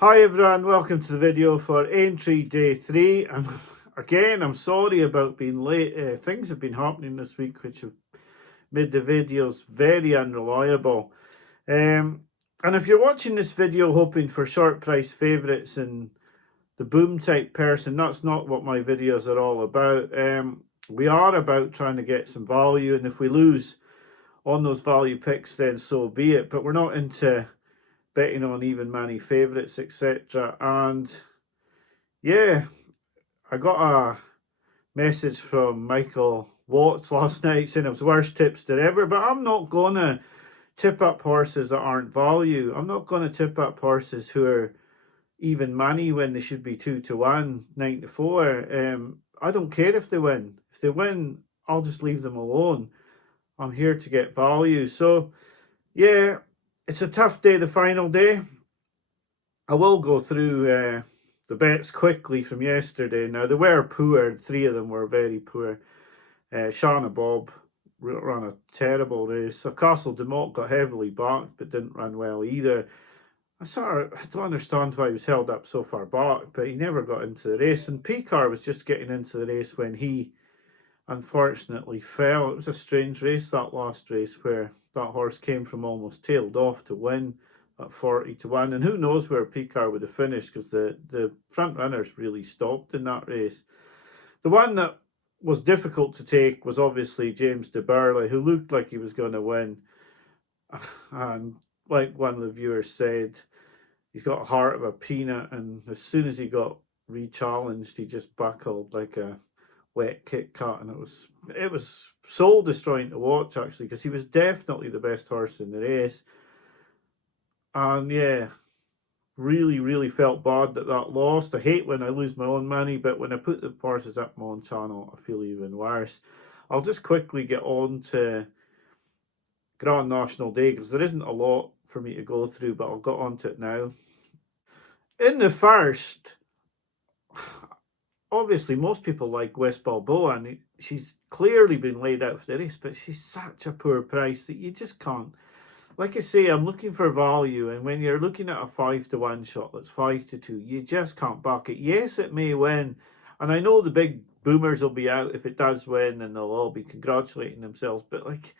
Hi everyone, welcome to the video for Aintree Day 3. And again, I'm sorry about being late. Things have been happening this week which have made the videos very unreliable. And if you're watching this video hoping for short price favourites and the boom type person, that's not what my videos are all about. We are about trying to get some value, and if we lose on those value picks, then so be it. But we're not into betting on even money favourites, etc. And yeah, I got a message from Michael Watts last night saying it was worst tips there ever, but I'm not gonna tip up horses that aren't value. I'm not gonna tip up horses who are even money when they should be 2-1, 9-4. I don't care if they win. If they win, I'll just leave them alone. I'm here to get value. So yeah, it's a tough day, the final day. I will go through the bets quickly from yesterday. Now, they were poor. 3 of them were very poor. Shana Bob ran a terrible race. So Castle de Motte got heavily backed, but didn't run well either. I don't understand why he was held up so far back, but he never got into the race. And Picar was just getting into the race when he unfortunately fell. It was a strange race, that last race, where that horse came from almost tailed off to win at 40-1, and who knows where Picar would have finished, because the front runners really stopped in that race. The one that was difficult to take was obviously James de Burley, who looked like he was going to win, and like one of the viewers said, he's got a heart of a peanut, and as soon as he got re-challenged, he just buckled like a wet Kit Kat, and it was soul destroying to watch, actually, because he was definitely the best horse in the race. And yeah, really felt bad that lost. I hate when I lose my own money, but when I put the horses up my own channel, I feel even worse. I'll just quickly get on to Grand National Day, because there isn't a lot for me to go through, but I'll get on to it now. In the first, obviously most people like West Balboa, and she's clearly been laid out for the race, but she's such a poor price that you just can't. Like I say, I'm looking for value, and when you're looking at a 5-1 shot that's 5-2, you just can't back it. Yes, it may win, and I know the big boomers will be out if it does win, and they'll all be congratulating themselves, but like,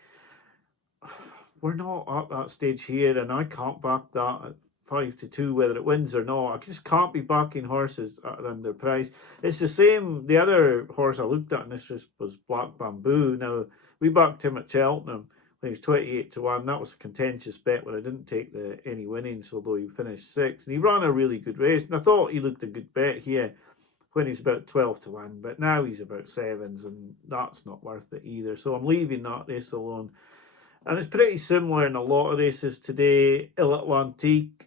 we're not at that stage here, and I can't back that at 5-2, whether it wins or not. I just can't be backing horses at under price. It's the same. The other horse I looked at in this was Black Bamboo. Now, we backed him at Cheltenham when he was 28-1. That was a contentious bet where I didn't take any winnings, although he finished 6th. And he ran a really good race, and I thought he looked a good bet here when he was about 12-1. But now he's about 7s, and that's not worth it either. So I'm leaving that race alone. And it's pretty similar in a lot of races today. Il Atlantique,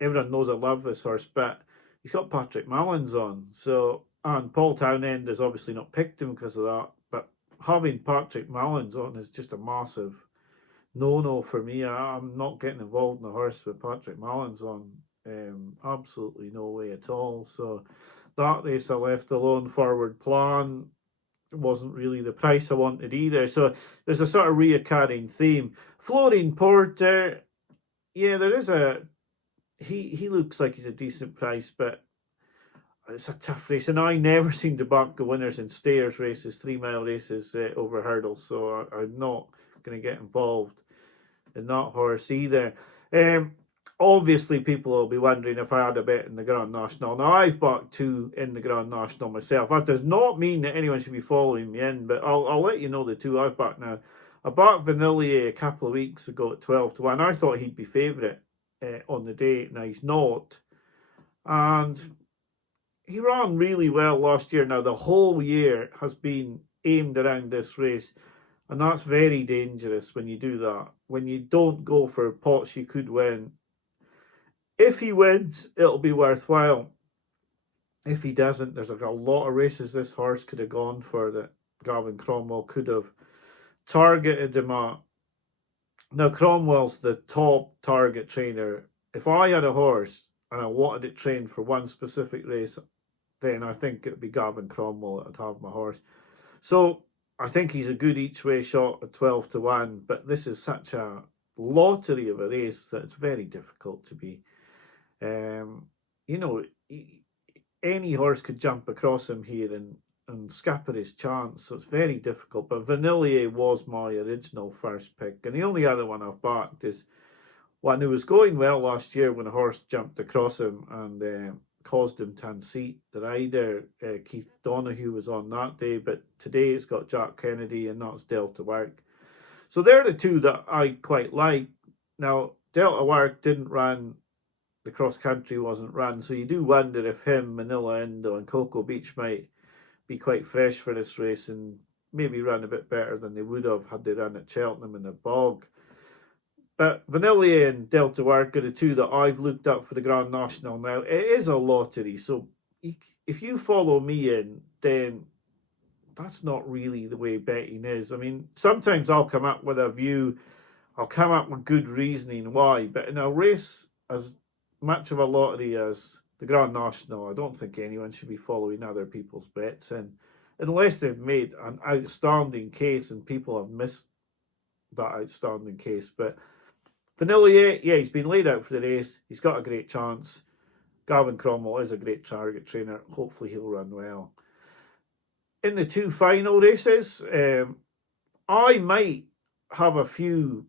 everyone knows I love this horse, but he's got Patrick Mullins on. So, and Paul Townend has obviously not picked him because of that, but having Patrick Mullins on is just a massive no-no for me. I'm not getting involved in the horse with Patrick Mullins on. Absolutely no way at all. So that race I left alone. Forward Plan wasn't really the price I wanted either. So there's a sort of reoccurring theme. Florine Porter, yeah, there is a he looks like he's a decent price, but it's a tough race, and I never seem to back the winners in stairs races, 3-mile races over hurdles, so I'm not going to get involved in that horse either. Obviously, people will be wondering if I had a bet in the Grand National. Now, I've backed 2 in the Grand National myself. That does not mean that anyone should be following me in, but I'll let you know the 2 I've backed now. I backed Vanillier a couple of weeks ago at 12-1. I thought he'd be favourite on the day. Now, he's not. And he ran really well last year. Now, the whole year has been aimed around this race, and that's very dangerous when you do that. When you don't go for pots you could win. If he wins, it'll be worthwhile. If he doesn't, there's like a lot of races this horse could have gone for that Gavin Cromwell could have targeted him at. Now, Cromwell's the top target trainer. If I had a horse and I wanted it trained for one specific race, then I think it'd be Gavin Cromwell that'd have my horse. So I think he's a good each way shot at 12-1, but this is such a lottery of a race that it's very difficult to be you know, any horse could jump across him here and scupper his chance, so it's very difficult. But Vanillier was my original first pick, and the only other one I've backed is one who was going well last year when a horse jumped across him and caused him to unseat the rider. Keith Donoghue was on that day, but today it's got Jack Kennedy, and that's Delta Work. So they're the two that I quite like. Now, Delta Work didn't run, the cross country wasn't run, so you do wonder if him, Manila Indo, and Cocoa Beach might be quite fresh for this race and maybe run a bit better than they would have had they run at Cheltenham in the bog. But Vanillier and Delta Work are the two that I've looked up for the Grand National now. It is a lottery, so if you follow me in, then that's not really the way betting is. I mean, sometimes I'll come up with a view, I'll come up with good reasoning why, but in a race as much of a lottery as the Grand National, I don't think anyone should be following other people's bets, and unless they've made an outstanding case and people have missed that outstanding case. But Vanillier, yeah, he's been laid out for the race. He's got a great chance. Gavin Cromwell is a great target trainer. Hopefully he'll run well. In the two final races, I might have a few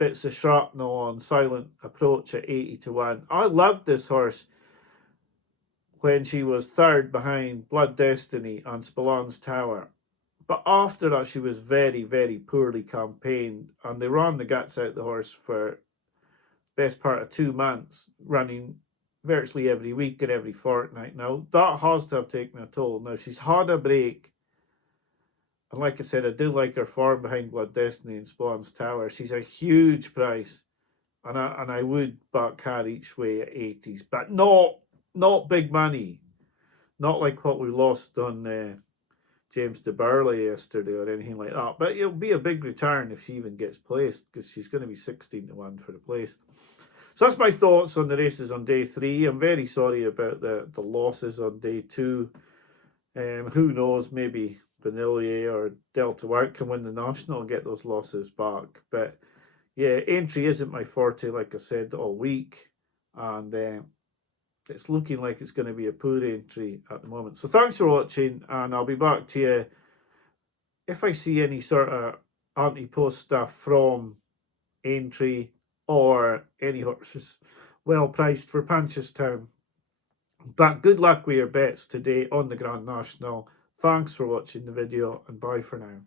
bits of shrapnel on Silent Approach at 80-1. I loved this horse when she was third behind Blood Destiny and Spillans Tower. But after that, she was very, very poorly campaigned, and they ran the guts out the horse for best part of 2 months, running virtually every week and every fortnight. Now, that has to have taken a toll. Now, she's had a break, and like I said, I do like her form behind Blood Destiny and Spillans Tower. She's a huge price, and I would back her each way at 80s, but not big money. Not like what we lost on James de Burley yesterday or anything like that. But it'll be a big return if she even gets placed, because she's going to be 16-1 for the place. So that's my thoughts on the races on day 3. I'm very sorry about the losses on day 2. Who knows, maybe Vanillier or Delta Work can win the National and get those losses back. But yeah, Aintree isn't my forte, like I said, all week. And it's looking like it's going to be a poor Aintree at the moment. So thanks for watching, and I'll be back to you if I see any sort of anti-post stuff from Aintree or any horses well priced for Punchestown. But good luck with your bets today on the Grand National. Thanks for watching the video, and bye for now.